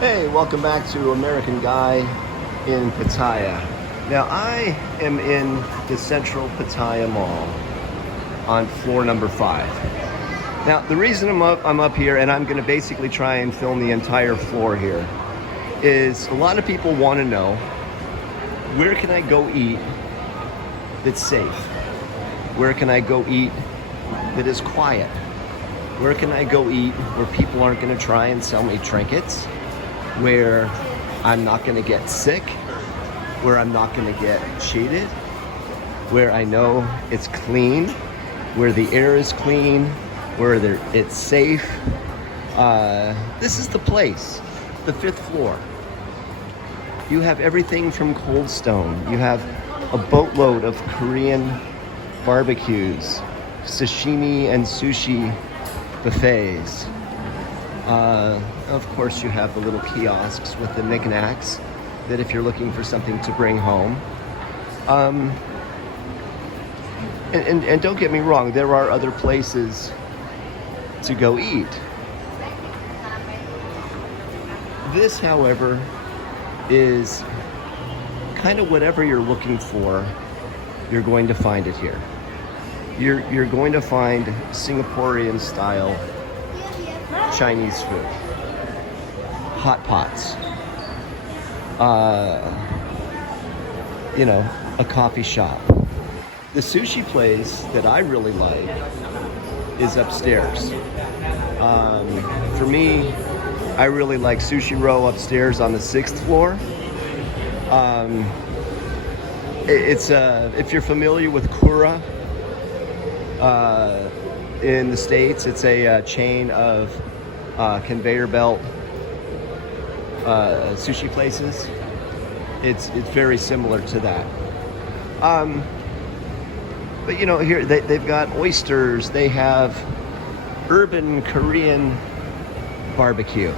Hey, welcome back to American Guy in Pattaya. Now, I am in the Central Pattaya Mall on floor number 5. Now, the reason I'm up here, and I'm going to basically try and film the entire floor here, is a lot of people want to know, where can I go eat that's safe? Where can I go eat that is quiet? Where can I go eat where people aren't going to try and sell me trinkets? Where I'm not going to get sick, where I'm not going to get cheated, where I know it's clean, where the air is clean, where it's safe. This is the place, the 5th floor. You have everything from Cold Stone. You have a boatload of Korean barbecues, sashimi and sushi buffets. Of course, you have the little kiosks with the knickknacks that if you're looking for something to bring home. And don't get me wrong, there are other places to go eat. This, however, is kind of whatever you're looking for, you're going to find it here. You're going to find Singaporean style Chinese food, hot pots, a coffee shop. The sushi place that I really like is upstairs. For me, I really like Sushiro upstairs on the 6th floor. It's if you're familiar with Kura in the States, it's a chain of conveyor belt sushi places. It's very similar to that. But here they've got oysters. They have urban Korean barbecue.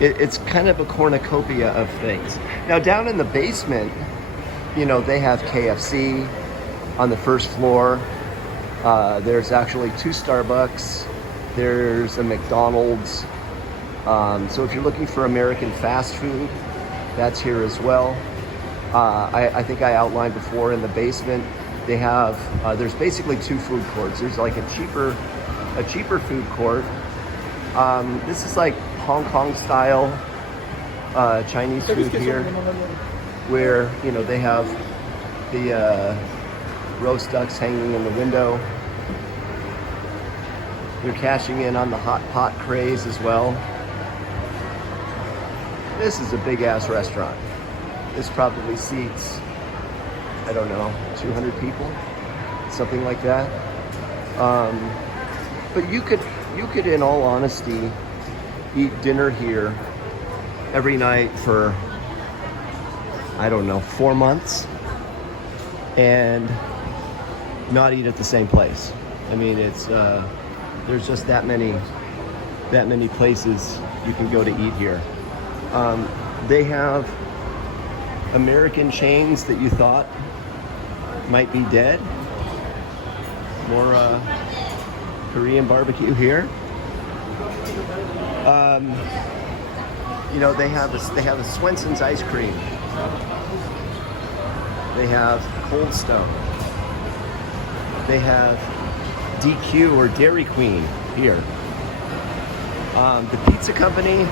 It's kind of a cornucopia of things. Now down in the basement, they have KFC on the 1st floor. There's actually 2 Starbucks. There's a McDonald's. So if you're looking for American fast food, that's here as well. I think I outlined before, in the basement, they have, there's basically 2 food courts. There's like a cheaper food court. This is like Hong Kong style Chinese food here, where, they have the roast ducks hanging in the window. They're cashing in on the hot pot craze as well. This is a big ass restaurant. This probably seats, I don't know, 200 people, something like that. But you could, in all honesty, eat dinner here every night for, I don't know, 4 months, and not eat at the same place. I mean, it's there's just that many places you can go to eat here. They have American chains that you thought might be dead. More Korean barbecue here. They have a Swenson's ice cream. They have Cold Stone. They have DQ or Dairy Queen here. The pizza company,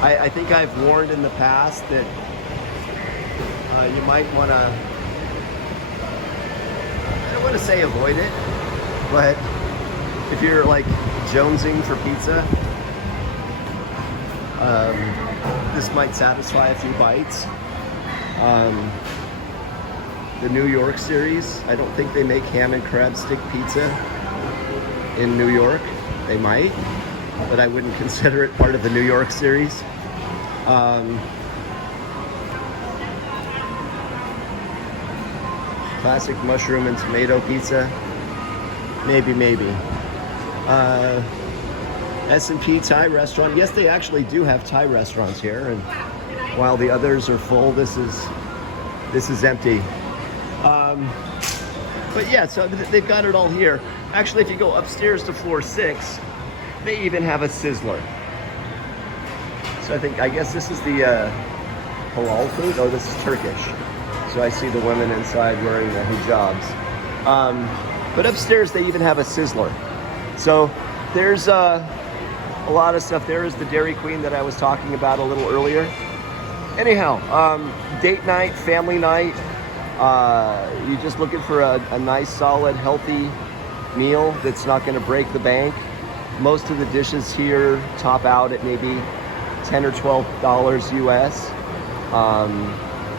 I think I've warned in the past that you might want to, I don't want to say avoid it, but if you're like jonesing for pizza, this might satisfy a few bites. The New York series, I don't think they make ham and crab stick pizza in New York. They might, but I wouldn't consider it part of the New York series. Classic mushroom and tomato pizza. Maybe. S&P Thai restaurant. Yes, they actually do have Thai restaurants here, and while the others are full, this is empty. But yeah, so they've got it all here. Actually, if you go upstairs to floor 6, they even have a Sizzler. So I guess this is the halal food. Oh, this is Turkish. So I see the women inside wearing the hijabs. But upstairs they even have a Sizzler. So there's a lot of stuff. There is the Dairy Queen that I was talking about a little earlier. Anyhow, date night, family night. You're just looking for a nice, solid, healthy meal that's not going to break the bank. Most of the dishes here top out at maybe $10 or $12 US.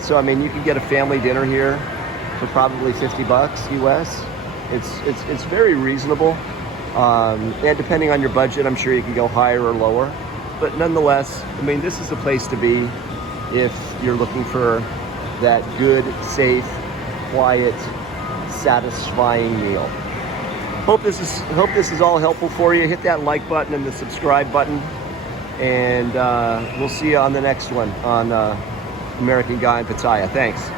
So I mean, you can get a family dinner here for probably 50 bucks US. It's very reasonable. And depending on your budget, I'm sure you can go higher or lower. But nonetheless, I mean, this is the place to be if you're looking for that good, safe, quiet, satisfying meal. Hope this is all helpful for you. Hit that like button and the subscribe button, and we'll see you on the next one on American Guy in Pattaya. Thanks.